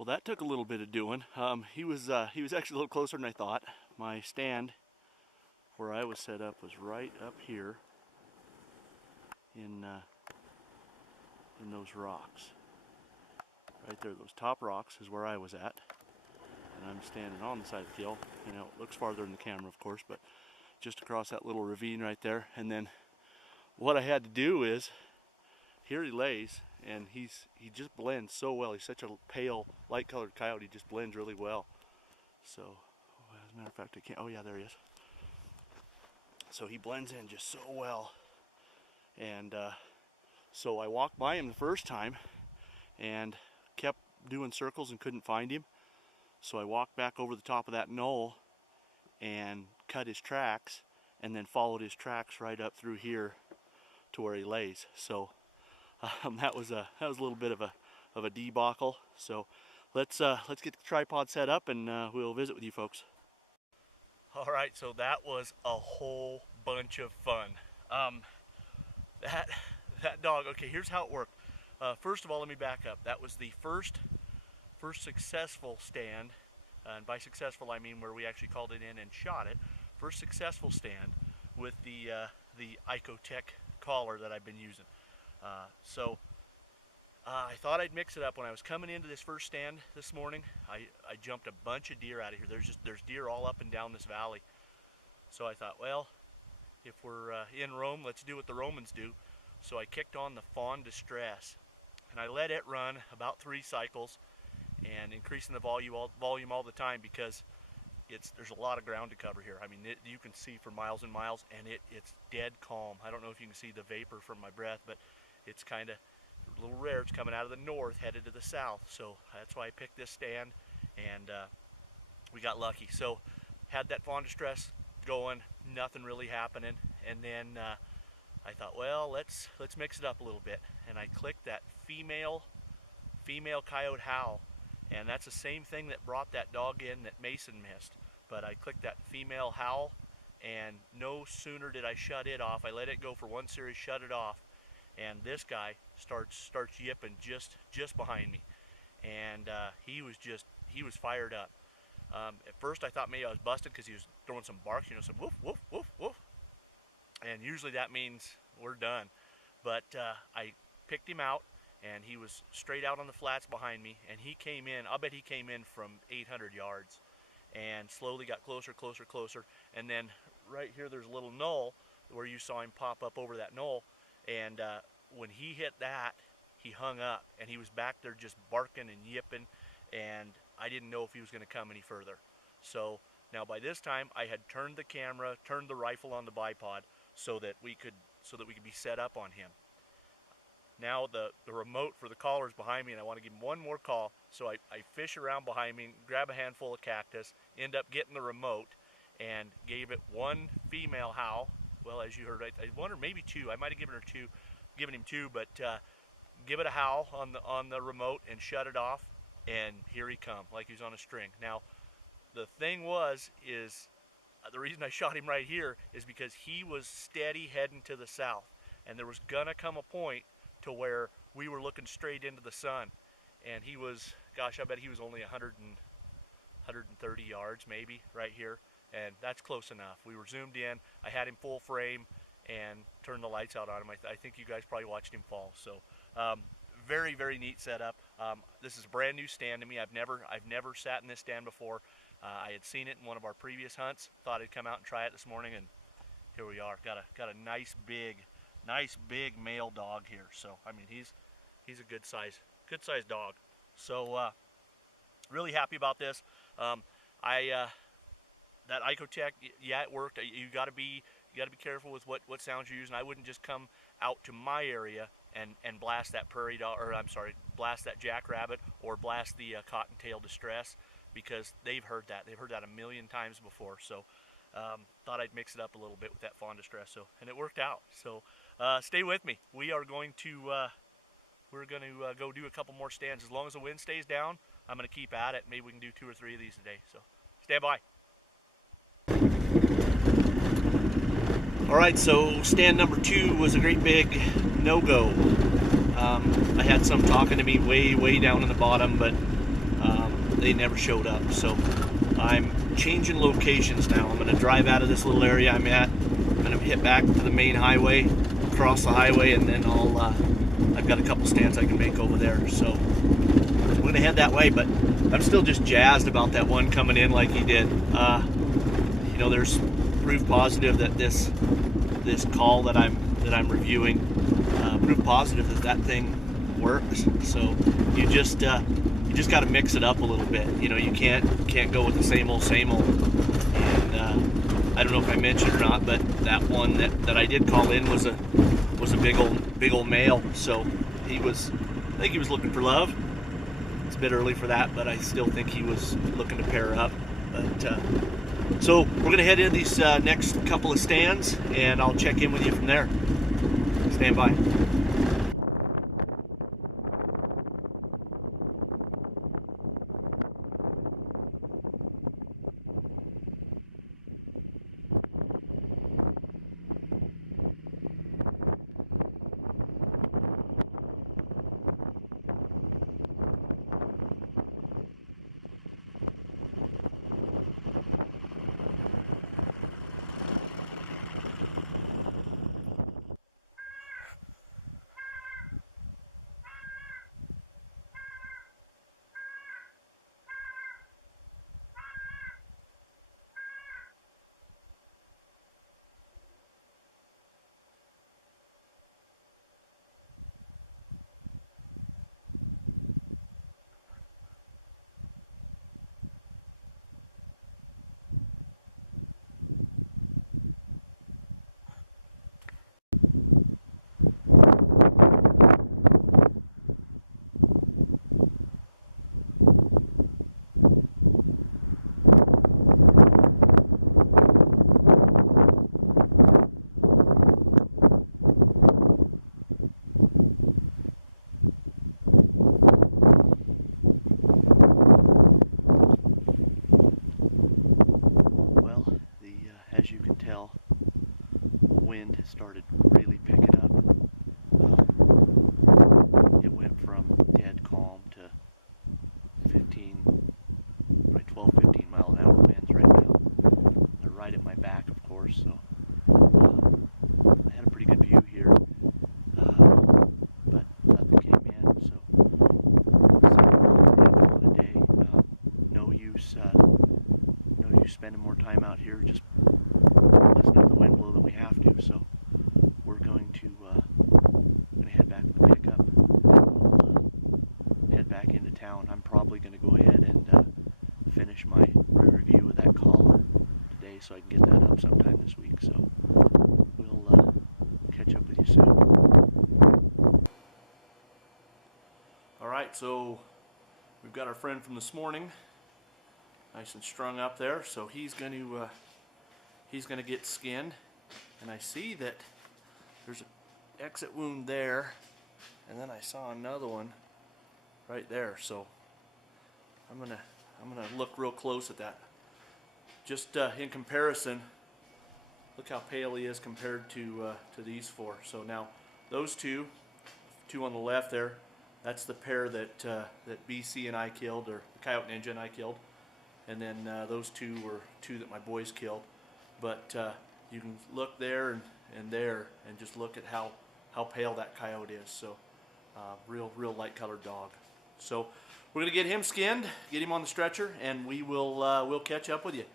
Well, that took a little bit of doing. He was actually a little closer than I thought. My stand where I was set up was right up here in those rocks. Right there, those top rocks is where I was at. And I'm standing on the side of the hill. You know, it looks farther in the camera, of course, but just across that little ravine right there. And then what I had to do is, here he lays, and he just blends so well. He's such a pale, light-colored coyote. He just blends really well. So, as a matter of fact, I can't. Oh yeah, there he is. So he blends in just so well. And so I walked by him the first time and kept doing circles and couldn't find him. So I walked back over the top of that knoll and cut his tracks, and then followed his tracks right up through here to where he lays. So that was a little bit of a debacle. So let's get the tripod set up, and we'll visit with you folks. All right, so that was a whole bunch of fun. That dog. Okay, here's how it worked. First of all, let me back up. That was the first successful stand, and by successful I mean where we actually called it in and shot it. First successful stand with the ICOtec collar that I've been using. So I thought I'd mix it up. When I was coming into this first stand this morning, I jumped a bunch of deer out of here. There's deer all up and down this valley. So I thought, well, if we're in Rome, let's do what the Romans do. So I kicked on the Fawn Distress, and I let it run about 3 cycles, and increasing the volume all the time, because there's a lot of ground to cover here. I mean, you can see for miles and miles, and it's dead calm. I don't know if you can see the vapor from my breath, but it's kind of a little rare. It's coming out of the north, headed to the south. So that's why I picked this stand, and we got lucky. So had that Fawn Distress going, nothing really happening, and then I thought, well, let's mix it up a little bit, and I clicked that female coyote howl, and that's the same thing that brought that dog in that Mason missed. But I clicked that female howl, and no sooner did I shut it off, I let it go for 1 series, shut it off, and this guy starts yipping just behind me, and he was fired up. At first I thought maybe I was busted because he was throwing some barks, you know, some woof woof woof woof, and usually that means we're done. But I picked him out, and he was straight out on the flats behind me, and he came in. I'll bet he came in from 800 yards, and slowly got closer, and then right here there's a little knoll where you saw him pop up over that knoll, and when he hit that, he hung up, and he was back there just barking and yipping, and I didn't know if he was going to come any further. So now by this time I had turned the rifle on the bipod so that we could be set up on him. Now the remote for the collar is behind me, and I want to give him one more call. So I fish around behind me, grab a handful of cactus, end up getting the remote, and gave it 1 female howl. Well, as you heard, I wonder maybe 2. I might have given him 2, but give it a howl on the remote and shut it off, and here he come, like he was on a string. Now the thing is the reason I shot him right here is because he was steady heading to the south, and there was gonna come a point to where we were looking straight into the sun, and he was, gosh, I bet he was only 130 yards maybe right here, and that's close enough. We were zoomed in, I had him full frame and turned the lights out on him. I think you guys probably watched him fall. So very, very neat setup. This is a brand new stand to me. I've never sat in this stand before. I had seen it in one of our previous hunts, thought I'd come out and try it this morning, and here we are. Got a nice big male dog here. So I mean, he's a good size dog. So really happy about this. That ICOtec, yeah, it worked. You got to be careful with what sounds you're using. I wouldn't just come out to my area and blast that prairie dog, or I'm sorry, blast that jackrabbit, or blast the cottontail distress, because they've heard that a million times before. So thought I'd mix it up a little bit with that Fawn Distress. So, and it worked out. So stay with me. We are going to go do a couple more stands. As long as the wind stays down, I'm going to keep at it. Maybe we can do 2 or 3 of these today. So stand by. All right, so stand number 2 was a great big no-go. I had some talking to me way down in the bottom, but they never showed up. So I'm changing locations now. I'm going to drive out of this little area I'm at. I'm going to hit back to the main highway, across the highway, and then I've got a couple stands I can make over there. So I'm going to head that way, but I'm still just jazzed about that one coming in like he did. You know, there's proof positive that this call that I'm reviewing, proof positive that that thing works. So you just got to mix it up a little bit. You know, you can't go with the same old. And I don't know if I mentioned or not, but that one that I did call in was a big old male. So I think he was looking for love. It's a bit early for that, but I still think he was looking to pair up. But so we're gonna head into these next couple of stands, and I'll check in with you from there. Stand by. So we've got our friend from this morning, nice and strung up there. So he's going to get skinned, and I see that there's an exit wound there, and then I saw another one right there. So I'm gonna look real close at that. Just in comparison, look how pale he is compared to these four. So now those two on the left there. That's the pair that BC and I killed, or the Coyote Ninja and I killed, and then those two were two that my boys killed. But you can look there and there, and just look at how pale that coyote is. So real light colored dog. So we're gonna get him skinned, get him on the stretcher, and we'll catch up with you.